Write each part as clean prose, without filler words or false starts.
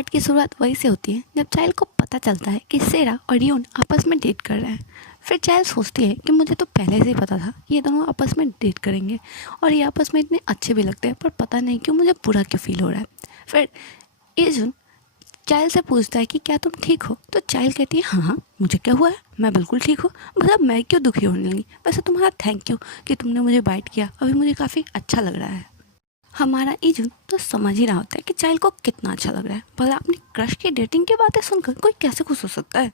Part की शुरुआत वहीं से होती है जब चाइल्ड को पता चलता है कि सेरा और यून आपस में डेट कर रहे हैं। फिर चाइल्ड सोचती है कि मुझे तो पहले से ही पता था ये दोनों आपस में डेट करेंगे और ये आपस में इतने अच्छे भी लगते हैं, पर पता नहीं क्यों मुझे बुरा क्यों फील हो रहा है। फिर इजुन चाइल्ड से पूछता है कि क्या तुम ठीक हो, तो चाइल्ड कहती है हाँ हाँ मुझे क्या हुआ है, मैं बिल्कुल ठीक हूँ, मतलब मैं क्यों दुखी होने लगी, वैसे तुम्हारा थैंक यू कि तुमने मुझे बाइट किया, अभी मुझे काफ़ी अच्छा लग रहा है। हमारा इजुन तो समझ ही रहा होता है कि चाइल्ड को कितना अच्छा लग रहा है, भला अपनी क्रश की डेटिंग की बातें सुनकर कोई कैसे खुश हो सकता है।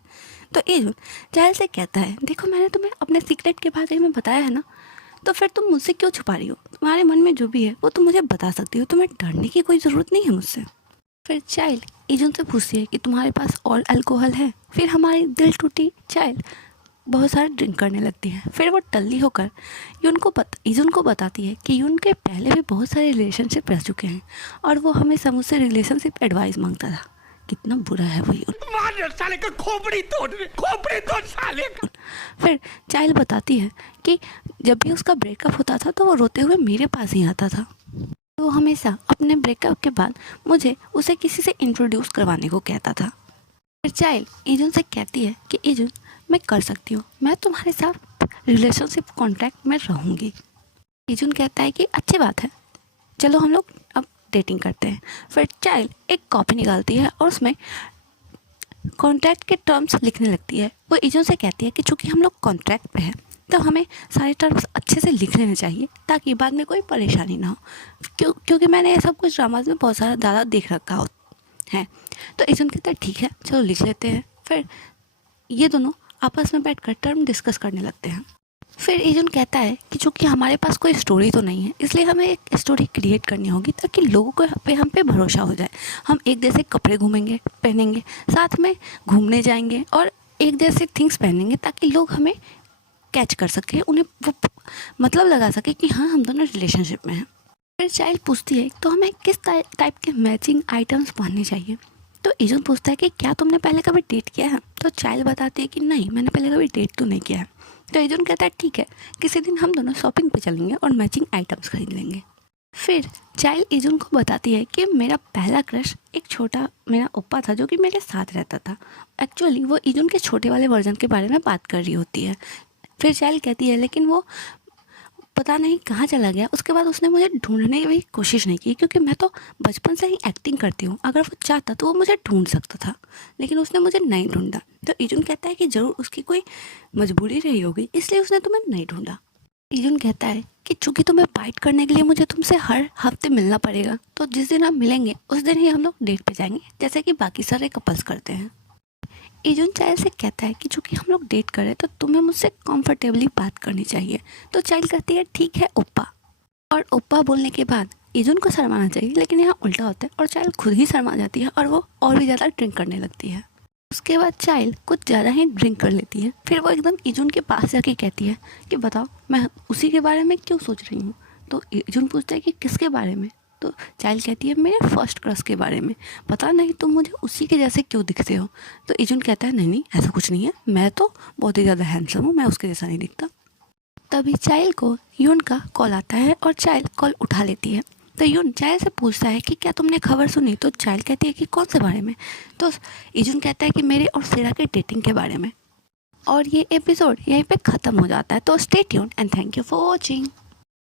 तो इजुन चाइल्ड से कहता है देखो मैंने तुम्हें अपने सीक्रेट के बारे में बताया है ना, तो फिर तुम मुझसे क्यों छुपा रही हो, तुम्हारे मन में जो भी है वो तुम मुझे बता सकती हो, तुम्हें डरने की कोई ज़रूरत नहीं है मुझसे। फिर चाइल्ड इजुन से पूछती है कि तुम्हारे पास और अल्कोहल है। फिर हमारी दिल टूटी चाइल्ड बहुत सारा ड्रिंक करने लगती है। फिर वो टल्ली होकर इजुन को बताती है कि यून के पहले भी बहुत सारे रिलेशनशिप रह चुके हैं और वो हमेशा मुझसे रिलेशनशिप एडवाइस मांगता था। कितना बुरा है वो यून, मार साले का खोपड़ी तोड़ साले का। फिर चाइल्ड बताती है कि जब भी उसका ब्रेकअप होता था तो वो रोते हुए मेरे पास ही आता था। वो हमेशा अपने ब्रेकअप के बाद मुझे उसे किसी से इंट्रोड्यूस करवाने को कहता था। फिर चाइल्ड इजुन से कहती है कि इजुन मैं कर सकती हूँ, मैं तुम्हारे साथ रिलेशनशिप कॉन्ट्रैक्ट में रहूँगी। इजुन कहता है कि अच्छी बात है, चलो हम लोग अब डेटिंग करते हैं। फिर चाइल्ड एक कॉपी निकालती है और उसमें कॉन्ट्रैक्ट के टर्म्स लिखने लगती है। वो इजुन से कहती है कि चूँकि हम लोग कॉन्ट्रैक्ट पे हैं तो हमें सारे टर्म्स अच्छे से लिख लेने चाहिए ताकि बाद में कोई परेशानी ना हो, क्योंकि मैंने ये सब कुछ ड्रामाज में बहुत सारा ज़्यादा देख रखा है। तो इजुन कहता है ठीक है चलो लिख लेते हैं। फिर ये दोनों आपस में बैठकर टर्म डिस्कस करने लगते हैं। फिर इजुन कहता है कि चूँकि हमारे पास कोई स्टोरी तो नहीं है इसलिए हमें एक स्टोरी क्रिएट करनी होगी ताकि लोगों को हम पे भरोसा हो जाए। हम एक जैसे कपड़े पहनेंगे, साथ में घूमने जाएंगे और एक जैसे थिंग्स पहनेंगे ताकि लोग हमें कैच कर सके, उन्हें वो मतलब लगा सके कि हाँ हम दोनों रिलेशनशिप में हैं। फिर चाइल्ड पूछती है तो हमें किस टाइप के मैचिंग आइटम्स पहनने चाहिए। तो इजुन पूछता है कि क्या तुमने पहले कभी डेट किया है। तो चाइल्ड बताती है कि नहीं मैंने पहले कभी डेट तो नहीं किया है। तो इजुन कहता है ठीक है किसी दिन हम दोनों शॉपिंग पे चलेंगे और मैचिंग आइटम्स खरीद लेंगे। फिर चाइल्ड इजुन को बताती है कि मेरा पहला क्रश एक छोटा मेरा ओप्पा था जो कि मेरे साथ रहता था। एक्चुअली वो इजुन के छोटे वाले वर्जन के बारे में बात कर रही होती है। फिर चाइल्ड कहती है लेकिन वो पता नहीं कहाँ चला गया, उसके बाद उसने मुझे ढूंढने की भी कोशिश नहीं की क्योंकि मैं तो बचपन से ही एक्टिंग करती हूँ, अगर वो चाहता तो वो मुझे ढूंढ सकता था लेकिन उसने मुझे नहीं ढूंढा। तो इजुन कहता है कि ज़रूर उसकी कोई मजबूरी रही होगी इसलिए उसने तुम्हें नहीं ढूंढा। इजुन कहता है कि चूँकि तुम्हें बाइट करने के लिए मुझे तुमसे हर हफ्ते मिलना पड़ेगा तो जिस दिन हम मिलेंगे उस दिन ही हम लोग डेट पे जाएंगे जैसे कि बाकी सारे कपल्स करते हैं। इजुन चाइल्ड से कहता है कि चूँकि हम लोग डेट करें तो तुम्हें मुझसे कंफर्टेबली बात करनी चाहिए। तो चाइल्ड कहती है ठीक है ओप्पा, और ओप्पा बोलने के बाद इजुन को शर्माना चाहिए लेकिन यहाँ उल्टा होता है और चाइल्ड खुद ही शर्मा जाती है और वो और भी ज़्यादा ड्रिंक करने लगती है। उसके बाद चाइल्ड कुछ ज़्यादा ही ड्रिंक कर लेती है। फिर वो एकदम इजुन के पास जाके कहती है कि बताओ मैं उसी के बारे में क्यों सोच रही हूँ। तो इजुन पूछता है कि किसके बारे में। तो चाइल्ड कहती है मेरे फर्स्ट क्रश के बारे में, पता नहीं तुम मुझे उसी के जैसे क्यों दिखते हो। तो इजुन कहता है नहीं नहीं ऐसा कुछ नहीं है, मैं तो बहुत ही ज़्यादा हैंडसम हूँ, मैं उसके जैसा नहीं दिखता। तभी चाइल्ड को यून का कॉल आता है और चाइल्ड कॉल उठा लेती है। तो यून चाइल्ड से पूछता है कि क्या तुमने खबर सुनी। तो चाइल्ड कहती है कि कौन से बारे में। तो इजुन कहता है कि मेरे और सेरा के डेटिंग के बारे में। और ये एपिसोड यहीं पे ख़त्म हो जाता है। तो stay tuned and thank you for watching.